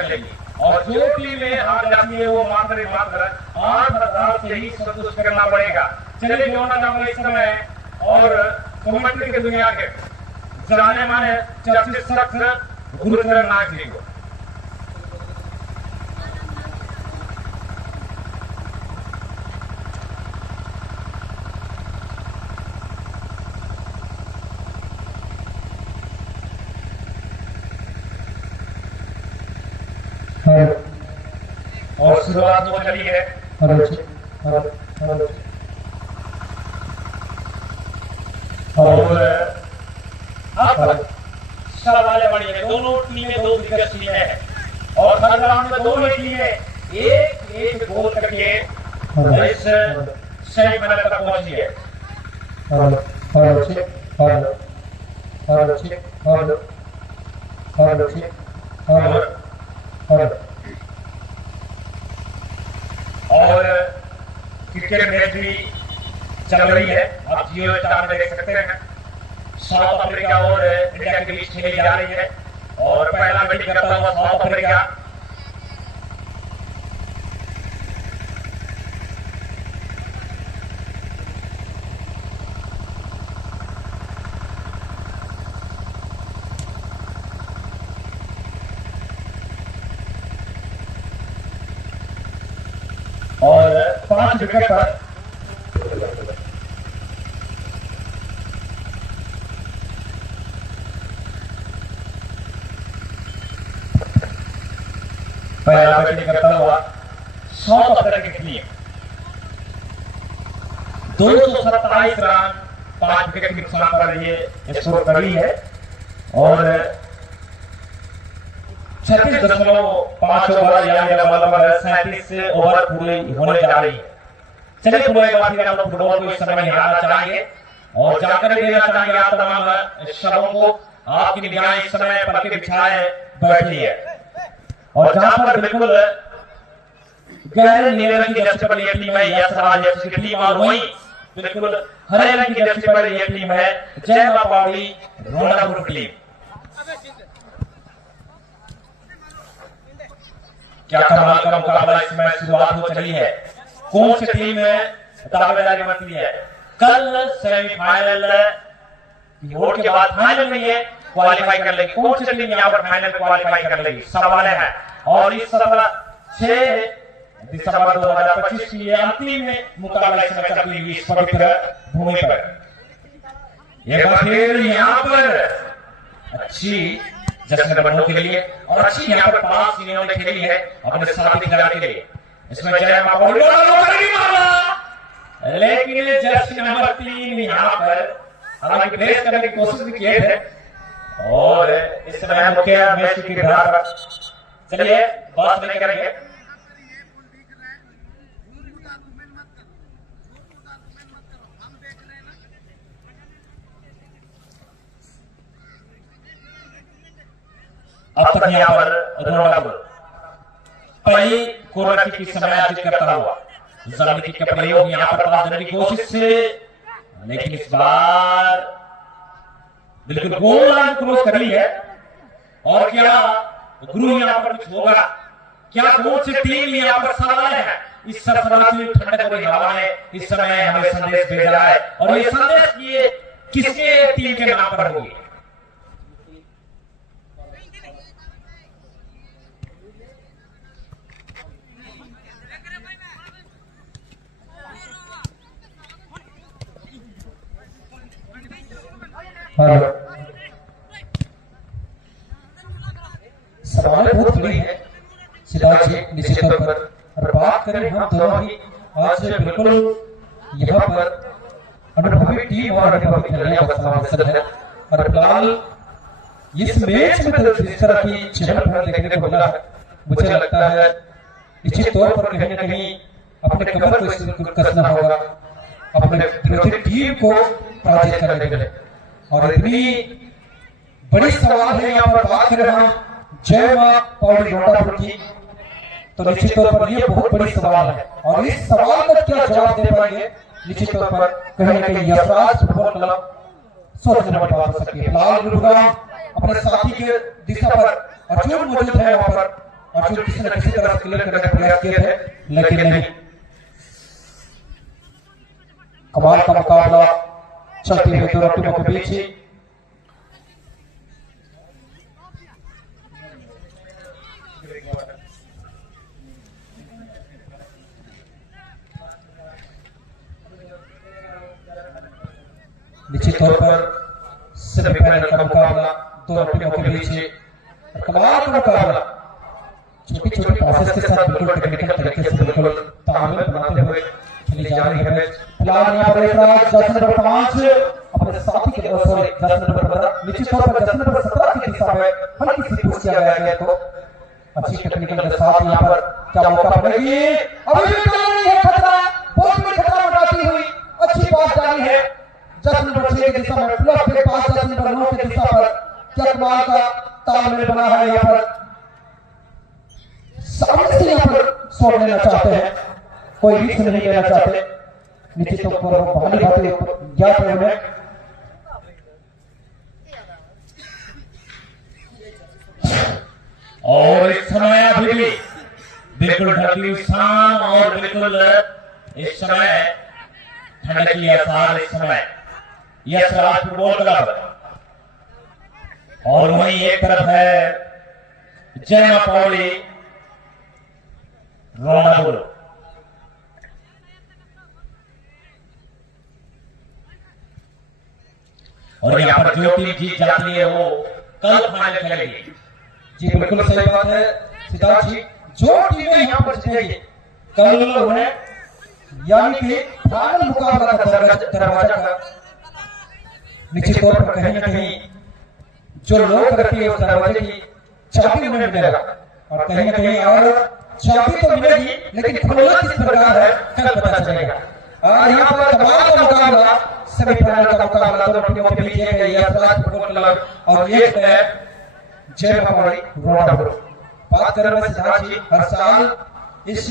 कर लेगी और जो टीमें हार जाती है वो मात्र 8,000 से ही संतुष्ट करना पड़ेगा। चलिए जोड़ना चाहूंगा इस समय और कमेंट्री की दुनिया के जाने माने चर्चित शख्स गुरुचरण नायक जी को। और शुरुआत हो चली है। और अब सवाल बढ़िए, दोनों टीमें 2 विकेट टीमें हैं और हर राउंड में दोनों टीमें एक गोल करके इस सेमीफाइनल तक पहुंची है। और क्रिकेट मैच भी चल रही है, आप जियो स्टार में देख सकते हैं। साउथ अफ्रीका और इंडिया के बीच खेली जा रही है और पहला बैटिंग करता हुआ साउथ अफ्रीका। और 5 विकेट पर पहला बैटिंग करता हुआ साउथ अफ्रीका के लिए 227 रन 5 विकेट के नुकसान पर ये स्कोर करी है और 36.5 ओवर यानी लगभग 37 ओवर पूरे होने जा रही है। चलिए थोड़ा एक बार फिर हम लोग फुटबॉल को इस समय निहारना चाहेंगे और जानकारी देना चाहेंगे आप तमाम शब्दों को। आपकी निगाहें इस समय पलके बिछाए बैठी है और जहां पर बिल्कुल गहरे नीले रंग की जर्सी पर यह टीम है यशराज एफसी की टीम और वहीं बिल्कुल हरे रंग की जर्सी पर यह टीम है जय मां पावड़ी रोंडापुर टीम। क्या कमाल का मुकाबला इसमें शुरुआत हो चली है। कौन सी टीम दावेदारी बनती है? कल सेमीफाइनल वोट के बाद फाइनल में ये क्वालिफाई कर लेगी। कौन सी टीम यहाँ पर फाइनल क्वालिफाई कर लेगी सवाल है। और इस 6 दिसंबर 2025 की ये अंतिम मुकाबला इस समय चल रही है इस पवित्र भूमि पर। एक बार फिर यहाँ पर अच्छी जश्न बनने के लिए और अच्छी यहाँ पर पास इन्होंने खेली है अपने साथी खिलाड़ी के लिए। इसमें जय मां पावड़ी लेकिन जर्सी नंबर 3 यहाँ पर हालांकि प्रेस करने की कोशिश भी किए थे और इस समय मुख्य मैच की धारा। चलिए बात नहीं करेंगे। अब तक यहाँ पर रोनाल्डो पहली कोर्नर की समय अर्जित करता हुआ जमीन किक का प्रयोग यहाँ पर पास देने की कोशिश से, लेकिन इस बार बिल्कुल गोल लाइन क्रॉस कर ली है। और क्या गुरु यहाँ पर कुछ होगा? क्या कौन सी टीम यहाँ पर सवाल है? इस सरसराती ठंडक भरी हवा ने इस समय हमें संदेश भेजा है और ये संदेश ये किसके टीम के नाम पर होगी? सवाल बहुत बड़ी है सिद्धार्थ जी निश्चित तौर पर। और बात करें हम दोनों ही आज बिल्कुल यहाँ पर अनुभवी टीम और अनुभवी खिलाड़ियों का समावेशन है। और फिलहाल इस मैच में तो जिस तरह की चहल पहल देखने को मिला है मुझे लगता है निश्चित तौर पर कहीं न कहीं अपने कमर को कसना होगा अपने विरोधी टीम को पराजित करने के लिए। और इतनी बड़ी सवाल है यहाँ पर बात करें हम जय मां पावड़ी रोंडापुर की तो निश्चित तौर पर ये बहुत बड़ी सवाल है और इस सवाल का क्या जवाब दे पाएंगे निश्चित तौर पर कहीं न कहीं यशराज फुटबॉल क्लब सोचने वाली बात हो सकती है। फिलहाल गुरुग्राम अपने साथी के दिशा पर अर्जुन मौजूद है वहां पर अर्जुन किसी न किसी तरह से क्लियर करने का प्रयास किए थे, लेकिन नहीं। कमाल का मुकाबला चलती हुई दोनों टीमों के बीच ही। निश्चित तौर पर सेमीफाइनल का मुकाबला दोनों टीमों के बीच है और कमाल का मुकाबला छोटी छोटी प्रोसेस के साथ बिल्कुल टेक्निकल तरीके से बिल्कुल तालमेल बनाते हुए खेली जा रही है। फिलहाल यहाँ पर जर्सी नंबर 5 अपने साथी के सॉरी जर्सी नंबर 15 निश्चित तौर पर जर्सी नंबर 17 की दिशा में हल्की सी पुश किया गया है। तो अच्छी टेक्निकल के साथ यहाँ पर क्या मौका पड़ेगी, अभी भी टल रही है खतरा, बहुत बड़ी खतरा मंडराती हुई अच्छी पास जारी है जर्सी नंबर 6 की दिशा में, प्लस फिर पास जर्सी नंबर 9 की दिशा पर। क्या कमाल का तालमेल बना है यहाँ पर, सामने से यहाँ पर शॉट लेना चाहते हैं, कोई रिस्क नहीं लेना चाहते। निश्चित तौर पर वो भाली भाती ज्ञात है उन्हें। और इस समय अभी भी बिल्कुल ढकी हुई शाम और बिल्कुल इस समय ठंड की आसार। इस समय यश राज फुटबॉल क्लब और वहीं एक तरफ है जय मां पौड़ी रोनापुर। और यहाँ पर जो टीम जीत जाती है वो कल फाइनल खेलेगी। जी बिल्कुल सही बात है सिद्धार्थ जी, जो टीमें यहाँ पर जीतेगी कल उन्हें यानी कि फाइनल मुकाबला का दरवाजा का निश्चित तौर पर कहीं न कहीं जो लोग करती है उस दरवाजे की चाबी उन्हें मिलेगा। और कहीं न कहीं और चाबी तो मिलेगी लेकिन खुलना किस प्रकार है कल पता चलेगा। और यहाँ पर कमाल का मुकाबला सेमीफाइनल का मुकाबला दोनों टीमों के बीच है, यश राज फुटबॉल क्लब और एक है जय मां पौड़ी रोनापुर। बात कर रहे हैं सिद्धार्थ जी, हर साल इस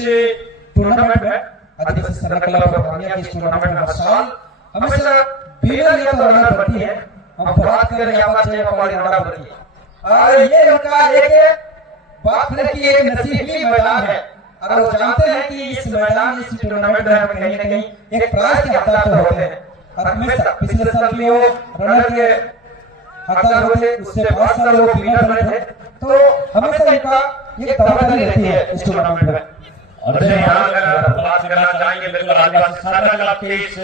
टूर्नामेंट में आदिवासी सर्कल क्लब बर्निया की इस टूर्नामेंट में हर साल हमेशा विनर या तो रनर बनती है। हम बात कर रहे हैं यहाँ पर जय मां पौड़ी रोनापुर की, और ये उनका एक बात है कि एक नसीबी मैदान है। और वो जानते हैं कि इस मैदान इस टूर्नामेंट में कहीं न कहीं एक प्राइज के हकदार तो होते हैं। और हमेशा पिछले साल भी वो रनर के हकदार होते, उससे 5 साल वो विनर बने थे, तो हमेशा इनका एक दावेदारी रहती है इस टूर्नामेंट में। और बात करना चाहेंगे बिल्कुल आदिवासी सर्कल क्लब के इस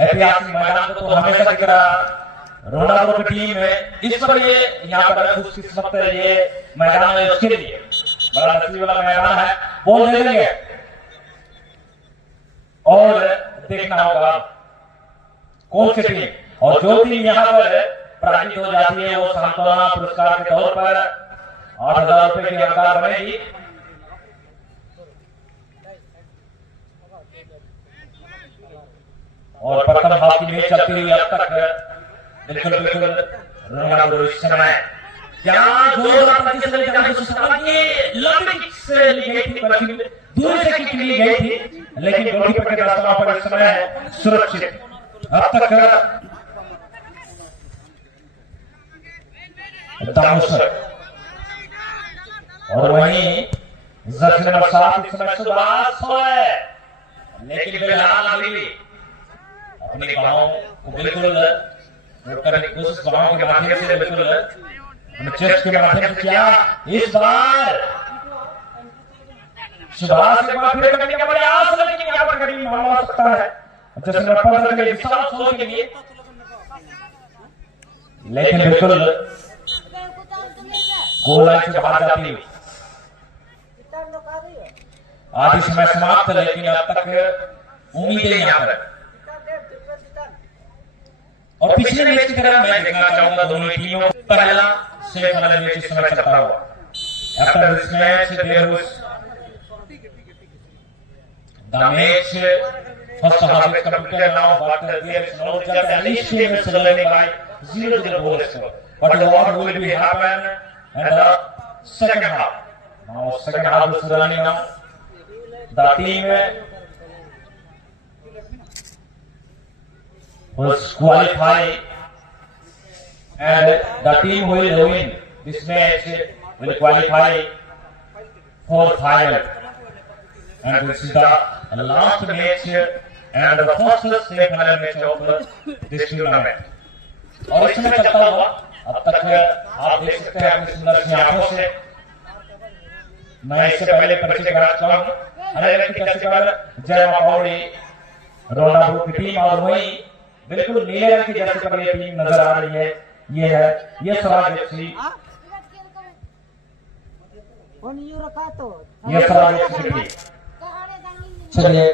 ऐतिहासिक मैदान को तो हमेशा की तरह रोनापुर की टीम है इस पर ये यहाँ पर खुशकिस्मत ये मैदान है, उसके लिए बड़ा नसीब वाला मैदान है। बोल दे देंगे और देखना होगा कौन सी टीम और जो टीम यहाँ पर पराजित हो जाती है वो सांत्वना पुरस्कार के तौर पर 8,000 रुपए की हकदार बनेगी। और प्रथम हाफ की मैच चलती हुई अब तक बिल्कुल रोनापुर इस समय क्या जोरदार प्रतिस्पर्धा की कोशिश की, लंबी किक से ली गई थी, बल्कि दूर से किक ली गई थी, लेकिन गोलकीपर के रास्ता पर इस समय सुरक्षित। अब तक दामोसर और वहीं जर्सी नंबर 7 इस समय सुभाष है, लेकिन फिलहाल अभी भी अपने गांव को बिल्कुल करने की कोशिश गांव के माध्यम से बिल्कुल चेस्ट के माध्यम से किया। इस बार सुभाष एक बार फिर करने का प्रयास, लेकिन यहाँ पर करीब मामला हो सकता है जैसे नंबर 15 के लिए विशाल शोर के लिए, लेकिन बिल्कुल गोल लाइन से बाहर जाती हुई आधी समय समाप्त, लेकिन अब तक उम्मीदें यहाँ पर। और पिछले मैच की तरह मैं देखना चाहूंगा दोनों टीमों पहला सेमीफाइनल मैच इस समय चलता हुआ। After this match there was the match first half is completed now, but there is no just initial match running by 0-0 goal score. But what will be happen in the second half? Now second half is running now. The team was qualified and the team will win this match will qualify for final, and this is the last match and the first semi-final match of this tournament. और इसमें चलता हुआ अब तक आप देख सकते हैं अपनी सुंदर सी आंखों से। मैं इससे पहले परिचय करा चुका हूँ, हरे रंग की जर्सी पर जय मां पौड़ी रोडा ग्रुप की टीम, और वही बिल्कुल नीले रंग की जर्सी पर ये टीम नजर आ रही है, ये स्वराज एफसी, ये स्वराज एफसी। चलिए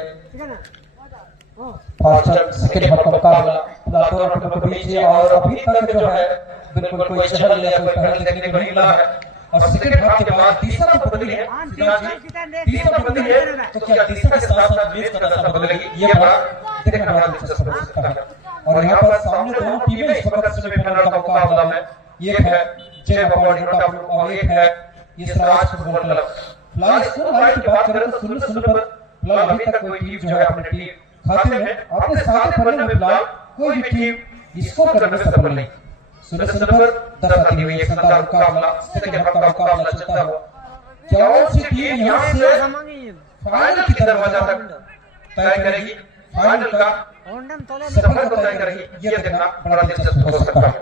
फास्टर सेकंड हाफ का मुकाबला दोनों टीमों के बीच है, और अभी तक जो है बिल्कुल कोई चहल या कोई पहल देखने को नहीं मिला है। और सेकंड हाफ के बाद तीसरा तो बदली है, तीसरा बदली है, तो क्या तीसरा के साथ साथ मैच का दशा बदलेगी, ये बड़ा देखने वाला दिलचस्प हो सकता है। और यहाँ पर सामने दोनों टीमें इस वक्त सेमीफाइनल का मुकाबला में, एक है जय मां पौड़ी और एक है ये स्वराज फुटबॉल क्लब। फिलहाल स्कोर लाइन की बात करें तो 0-0 पर फिलहाल अभी तक कोई टीम जो है अपने टीम खाते में अपने साथ पढ़ने में फिलहाल कोई भी टीम स्कोर करने में सफल नहीं। 0-0 पर दर्शाती हुई एक शानदार मुकाबला, सेकंड हाफ का मुकाबला चलता हुआ। कौन सी टीम यहाँ से फाइनल की दरवाजा तक तय करेगी, फाइनल का सफलता तय करेगी, ये देखना बड़ा दिलचस्प हो सकता है।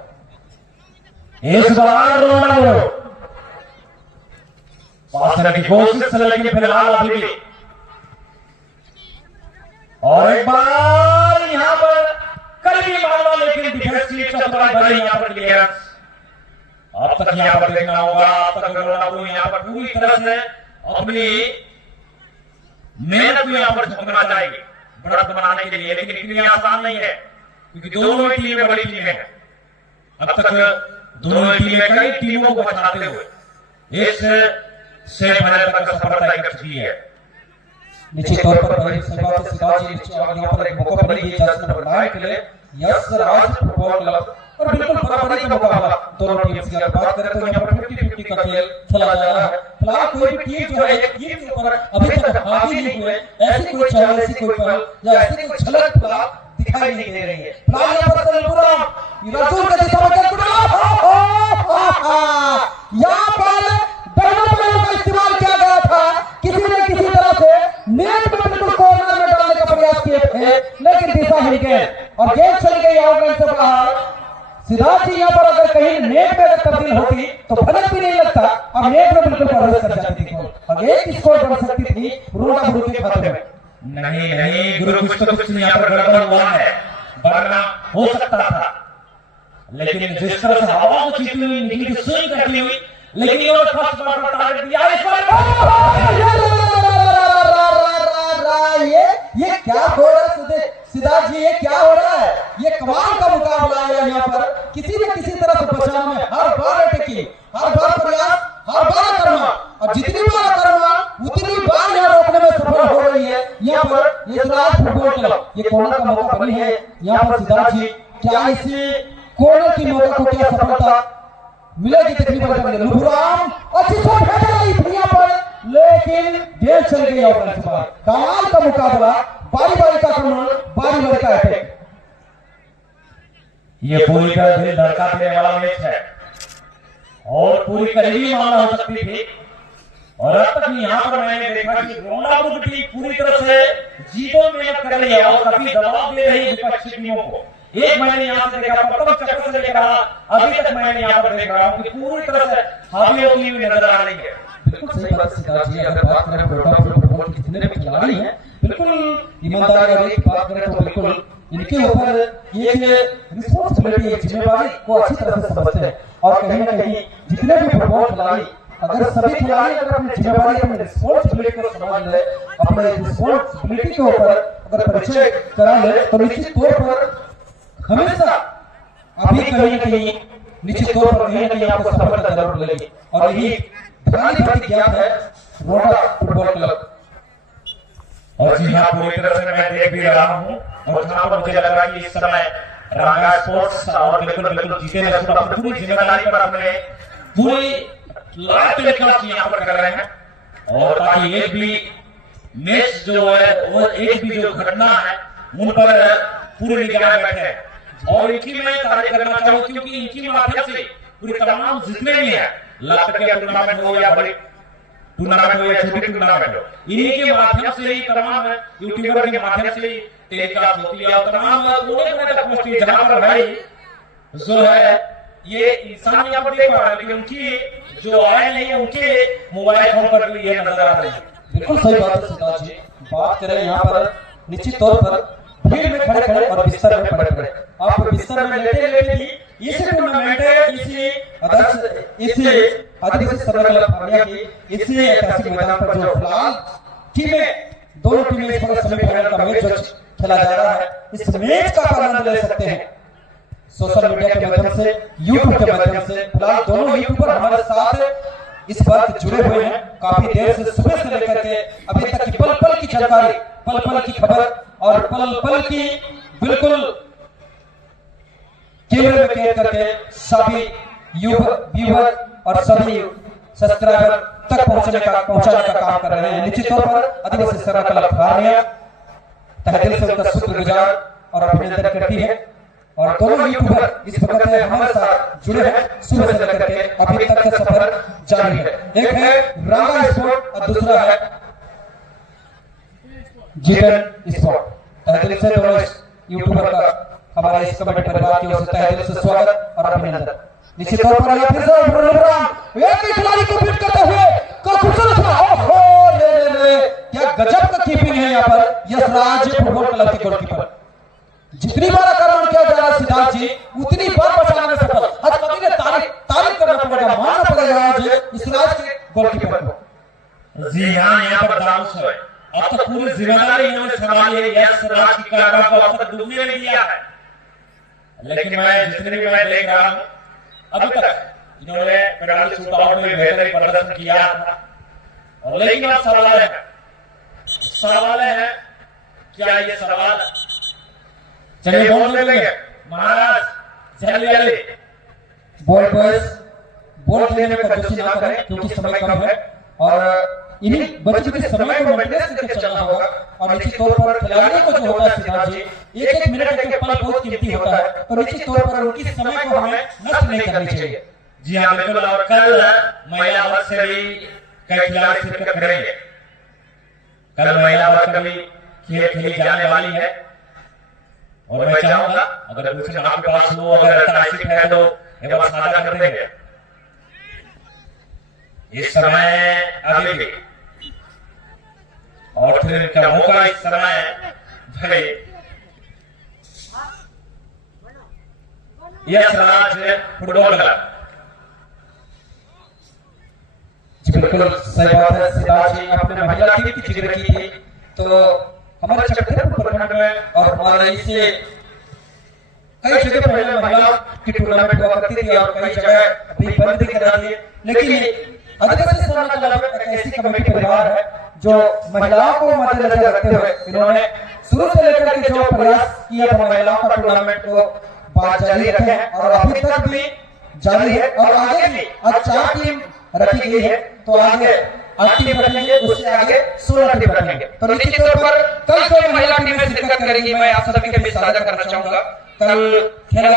इस बार रोनाल्डो पास करने की कोशिश लेकिन फिलहाल अभी भी, और एक बार यहाँ पर करीबी मामला, लेकिन डिफेंस की चतुराई भरी यहाँ पर क्लियरेंस। अब तक यहाँ पर देखना होगा, अब तक रोनाल्डो यहाँ पर पूरी तरह से अपनी मेहनत को यहाँ पर झोंकना चाहिए बढ़त बनाने के लिए, लेकिन इतनी आसान नहीं है क्योंकि दोनों ही टीमें बड़ी टीमें हैं। अब तक दोनों ही टीमें कई टीमों को बचाते हुए इस सेमीफाइनल तक सफलता तय कर चुकी है। निश्चित तौर पर भाई सिद्धार्थ जी यहाँ पर एक मौका पड़ी है जर्सी नंबर 9 के लिए यस राज फुटबॉल क्लब, और बिल्कुल बराबरी का मुकाबला दोनों टीम की अगर बात करें तो यहाँ पर 50-50 का खेल खेला जा रहा है। फिलहाल कोई भी टीम जो है एक टीम के ऊपर अभी तक हावी नहीं हुए, ऐसी कोई चहल, ऐसी कोई पहल या ऐसी कोई झलक फिलहाल दिखाई नहीं दे रही है। फिलहाल यहाँ पर रसूल का दिशा में यहाँ पर डायनामो का इस्तेमाल किया गया था, किसी न किसी तरह से नेट में बिल्कुल कॉर्नर में डालने का प्रयास किए थे, लेकिन दिशा हिल गए और गेंद चली गई आउटलाइन से बाहर। सिद्धार्थ जी यहाँ पर अगर कहीं नेट में अगर तब्दील होती तो भनक भी नहीं लगता, अब नेट में बिल्कुल प्रवेश कर जाती थी और एक स्कोर बन सकती थी रोनाल्डो के खाते में। नहीं गुरु, कुछ तो कुछ यहाँ पर गड़बड़ हुआ है, वरना हो सकता था, लेकिन जिस तरह से हवा को चीती हुई निकली थी स्विंग करती हुई, लेकिन ये फर्स्ट बॉल पर टारगेट दिया इस बार। ये क्या हो रहा है सिद्धार्थ जी, ये क्या हो रहा है? ये कमाल का मुकाबला है यहाँ पर, किसी न किसी तरह से बचाव में हर बार अटकी, हर बार प्रयास, हर बार करना, और जितनी बार करना उतनी बार यहाँ रोकने में सफल हो रही है। यहाँ पर ये स्वराज फुटबॉल क्लब, ये कॉर्नर का मौका बनी है यहाँ पर। सिद्धार्थ जी क्या इसी कॉर्नर की मौका को क्या सफलता मिलेगी देखनी पड़ेगी। लुभुराम अच्छी शॉट है यहाँ पर, लेकिन गेंद चल गई आउटलाइन से बाहर। कमाल का मुकाबला, बारी बारी का आक्रमण, बारी बारी का अटैक। ये पूरी तरह दिल धड़का देने वाला मैच है और पूरी करीबी मामला हो सकती थी। और अब तक यहाँ पर मैंने देखा कि रोनाल्डो की टीम पूरी तरह से जीतों में मेहनत कर रही है और काफी दबाव दे रही है विपक्षी टीमों को। एक मैंने यहाँ से देखा, प्रथम चक्र से लेकर अभी तक मैंने यहाँ पर देख रहा हूँ कि पूरी तरह से हावी होती हुई नजर आ रही है। बिल्कुल सही बात सिद्धार्थ जी, अगर बात करें फुटबॉल के जितने भी खिलाड़ी हैं, बिल्कुल ईमानदारी अगर एक बात करें तो बिल्कुल इनके ऊपर एक रिस्पॉन्सिबिलिटी, एक जिम्मेदारी को अच्छी तरह से समझते हैं। और कहीं ना कहीं जितने भी फुटबॉल खिलाड़ी, अगर सभी खिलाड़ी अगर अपनी जिम्मेदारी, अपनी रिस्पॉन्सिबिलिटी को समझ ले, अपने रिस्पॉन्सिबिलिटी के ऊपर अगर परिचय करा ले, तो निश्चित तौर पर हमेशा अभी कहीं ना कहीं निश्चित तौर पर कहीं ना कहीं आपको सफलता जरूर मिलेगी। और यही भारी ज्ञात है रोनाल्डो फुटबॉल क्लब। और जी हाँ, पूरी तरह से मैं देख भी रहा हूँ और जहाँ पर मुझे लग रहा है कि इस समय रंगा स्पोर्ट्स और बिल्कुल जीते ने अपनी पूरी जिम्मेदारी पर अपने पूरी लाइफ टेलीकास्ट यहाँ पर कर रहे हैं, और ताकि एक भी मैच जो है वो एक भी जो घटना है उन पर पूरी निगाह बैठे। और इनकी मैं तारीफ करना चाहूँ क्योंकि इनकी माध्यम से पूरी तमाम जितने भी हैं, लक्त के टूर्नामेंट हो या बड़े टूर्नामेंट हो या छोटी टूर्नामेंट हो, इन्हीं के माध्यम से ही तमाम यूट्यूबर के माध्यम से ही टेलीकास्ट होती है और तमाम कोने कोने तक पहुंचती है, जहां पर भाई जो है ये इंसान यहाँ पर देख पा रहा है, लेकिन उनकी जो आय नहीं है उनके मोबाइल फोन पर ये नजर आ रहे हैं। बिल्कुल सही बात है सिद्धार्थ जी। बात करें यहाँ पर निश्चित तौर पर भीड़ में खड़े खड़े और बिस्तर में पड़े पड़े, आप बिस्तर में लेटे लेटे भी इसी टूर्नामेंट इसी आदिवासी सदर क्लब भानिया की इसी ऐतिहासिक मैदान पर जो फिलहाल टीमें दोनों टीमें इस वक्त सेमीफाइनल का मैच जो खेला जा रहा है, इस मैच का आनंद ले सकते हैं सोशल मीडिया के माध्यम से, यूट्यूब के माध्यम से। फिलहाल दोनों यूट्यूबर हमारे साथ इस बात जुड़े हुए हैं, काफी देर से सुबह से लेकर के अभी तक की पल पल की जानकारी, पल पल की खबर और पल पल की बिल्कुल कैमरे में कैद करके सभी व्यूअर और सभी सब्सक्राइबर तक पहुंचाने का काम कर रहे हैं। निश्चित तौर पर आदिवासी सदर क्लब भानिया तहे दिल से उनका शुक्रगुजार और अभिनंदन करती है। और दोनों यूट्यूबर इस वक्त हमारे साथ जुड़े हैं सुबह से लेकर के अभी तक का सफर जारी है। एक है रांगा स्पोर्ट और दूसरा है जीतन स्पोर्ट। तहे दिल से दोनों यूट्यूबर का हमारे इस कमेटी परिवार की ओर से तहे दिल से स्वागत और अभिनंदन। निश्चित तौर पर यहाँ फिर से एक खिलाड़ी को बीट करते हुए क्या गजब का कीपिंग है यहाँ पर यशराज फुटबॉल क्लब के गोलकीपर। जितनी बार आक्रमण किया जा रहा है सिद्धार्थ जी, उतनी बार बचाने में सफल। आज कभी ने तारीफ करना पड़ेगा, मानना पड़ेगा आज यशराज के गोलकीपर को। जी हाँ, यहाँ पर दाऊस है, अब तक पूरी जिम्मेदारी इन्होंने संभाली है, यशराज की कारनामा को अब तक डूबने नहीं दिया है। लेकिन मैं जितने भी मैं देख रहा हूँ अभी तक इन्होंने पेनाल्टी शूटआउट में बेहतरीन प्रदर्शन किया था। और लेकिन अब सवाल है क्या ये सवाल चलिए बोल लेंगे महाराज जल्दी बॉल बॉयज बॉल खेलने में कंजूसी ना करें क्योंकि समय कम है और इन्हीं बच्चे के समय को मेंटेनेंस करके चलना होगा। और निश्चित तौर पर खिलाड़ियों को जो होता है सिद्धार्थ जी, एक एक मिनट एक पल बहुत कीमती होता है, तो निश्चित तौर पर उनकी समय को हमें नष्ट नहीं करनी चाहिए। जी हाँ बिल्कुल। और कल महिला वर्ग से भी कई खिलाड़ी शिरकत करेंगे। कल महिला वर्ग का भी खेल खेली जाने वाली है और मैं चाहूंगा अगर कुछ आपके पास हो, अगर आशिक है तो एक बार साझा कर देंगे। इस समय अभी भी और फिर का मौका इस समय भाई यशराज फुटबॉल क्लब। बिल्कुल सही बात है सिद्धार्थ जी, आपने महिला टीम की जिक्र की थी, तो हमारे चक्रधरपुर प्रखंड में और हमारे इसे कई जगह पहले महिला की टूर्नामेंट हुआ करती थी और कई जगह अभी बंद भी करा दी। लेकिन आदिवासी सदर क्लब एक ऐसी कमेटी परिवार है जो महिलाओं को मद्देनजर रखते हुए इन्होंने शुरू से लेकर के जो प्रयास किया था महिलाओं का टूर्नामेंट को बात जारी रखे हैं और अभी तक भी जारी है और आगे भी आज 4 टीम रखी गई है, तो आगे 8 टीम रखेंगे, उससे आगे 16 टीम रखेंगे। तो निश्चित तौर पर कल जो महिला टीमें शिरकत करेंगी मैं आप सभी के बीच साझा करना चाहूंगा। कल खेला